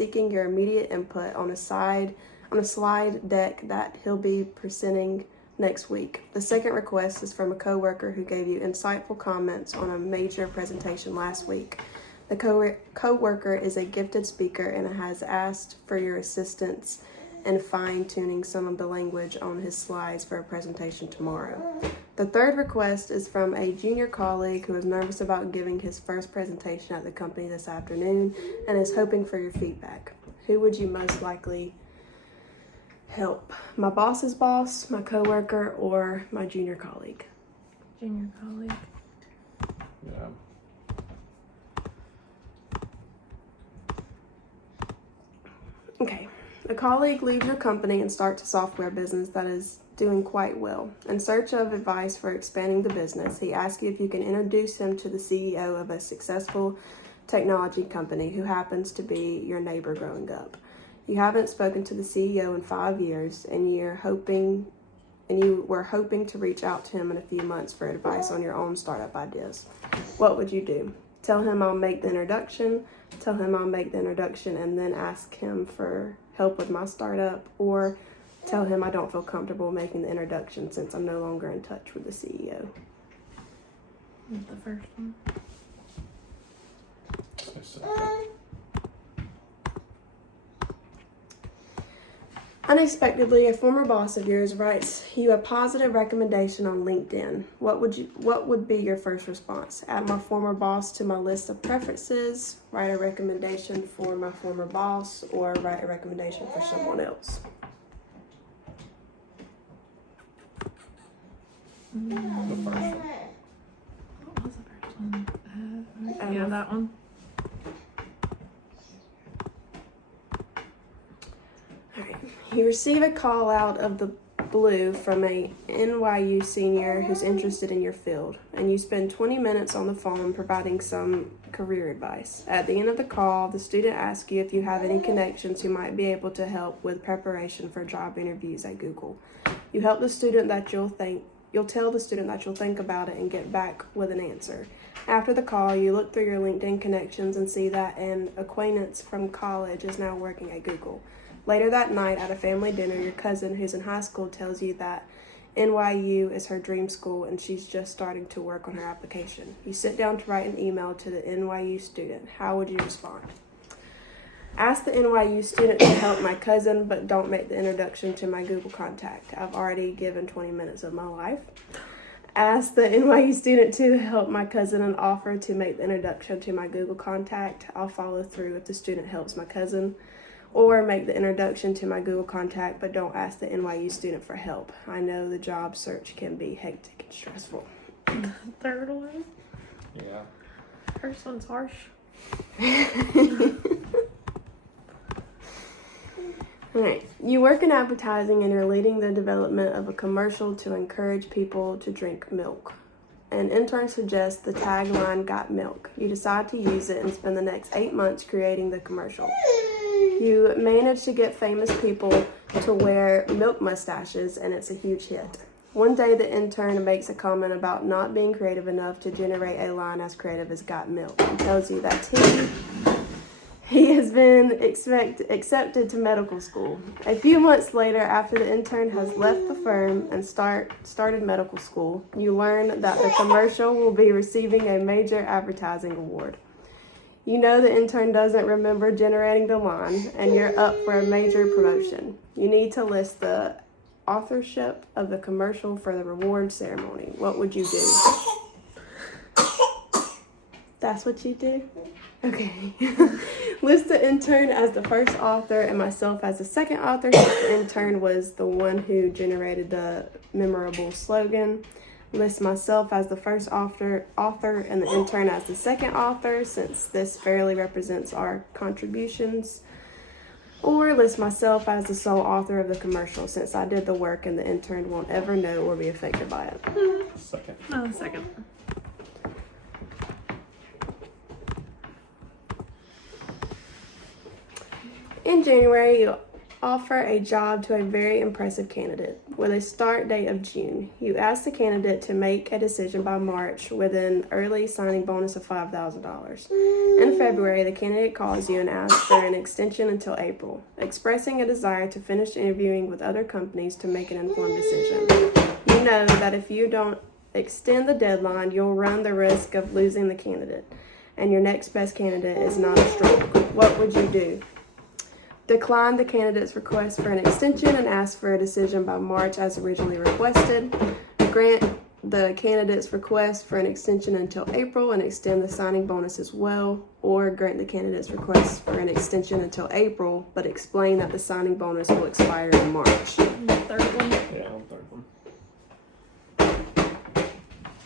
seeking your immediate input on a slide deck that he'll be presenting next week. The second request is from a coworker who gave you insightful comments on a major presentation last week. The coworker is a gifted speaker and has asked for your assistance in fine-tuning some of the language on his slides for a presentation tomorrow. The third request is from a junior colleague who is nervous about giving his first presentation at the company this afternoon and is hoping for your feedback. Who would you most likely help? My boss's boss, my coworker, or my junior colleague? Junior colleague. Yeah. Okay. A colleague leaves your company and starts a software business that is doing quite well. In search of advice for expanding the business, he asks you if you can introduce him to the CEO of a successful technology company who happens to be your neighbor growing up. You haven't spoken to the CEO in 5 years, and you were hoping to reach out to him in a few months for advice on your own startup ideas. What would you do? Tell him I'll make the introduction, and then ask him for help with my startup, or tell him I don't feel comfortable making the introduction since I'm no longer in touch with the CEO. The first one. Unexpectedly, a former boss of yours writes you a positive recommendation on LinkedIn. What would be your first response? Add my former boss to my list of preferences, write a recommendation for my former boss, or write a recommendation for someone else? The first one. What was the first one? Yeah, that one. Alright. You receive a call out of the blue from a NYU senior who's interested in your field, and you spend 20 minutes on the phone providing some career advice. At the end of the call, the student asks you if you have any connections who might be able to help with preparation for job interviews at Google. You help the student that you'll tell the student that you'll think about it and get back with an answer. After the call, you look through your LinkedIn connections and see that an acquaintance from college is now working at Google. Later that night at a family dinner, your cousin who's in high school tells you that NYU is her dream school and she's just starting to work on her application. You sit down to write an email to the NYU student. How would you respond? Ask the NYU student to help my cousin, but don't make the introduction to my Google contact. I've already given 20 minutes of my life. Ask the NYU student to help my cousin and offer to make the introduction to my Google contact. I'll follow through if the student helps my cousin. Or make the introduction to my Google contact, but don't ask the NYU student for help. I know the job search can be hectic and stressful. Third one. Yeah. First one's harsh. Alright, you work in advertising and you're leading the development of a commercial to encourage people to drink milk. An intern suggests the tagline, "Got Milk." You decide to use it and spend the next 8 months creating the commercial. You manage to get famous people to wear milk mustaches, and it's a huge hit. One day, the intern makes a comment about not being creative enough to generate a line as creative as "Got Milk." He tells you that he has been accepted to medical school. A few months later, after the intern has left the firm and started medical school, you learn that the commercial will be receiving a major advertising award. You know the intern doesn't remember generating the line, and you're up for a major promotion. You need to list the authorship of the commercial for the reward ceremony. What would you do? That's what you do? Okay. List the intern as the first author and myself as the second author, since the intern was the one who generated the memorable slogan. List myself as the first author and the intern as the second author, since this fairly represents our contributions. Or list myself as the sole author of the commercial, since I did the work and the intern won't ever know or be affected by it. Second. No, second. In January, offer a job to a very impressive candidate with a start date of June. You ask the candidate to make a decision by March with an early signing bonus of $5,000. In February, the candidate calls you and asks for an extension until April, expressing a desire to finish interviewing with other companies to make an informed decision. You know that if you don't extend the deadline, you'll run the risk of losing the candidate, and your next best candidate is not as strong. What would you do? Decline the candidate's request for an extension and ask for a decision by March as originally requested. Grant the candidate's request for an extension until April and extend the signing bonus as well, or grant the candidate's request for an extension until April, but explain that the signing bonus will expire in March. The third one. Yeah, on third.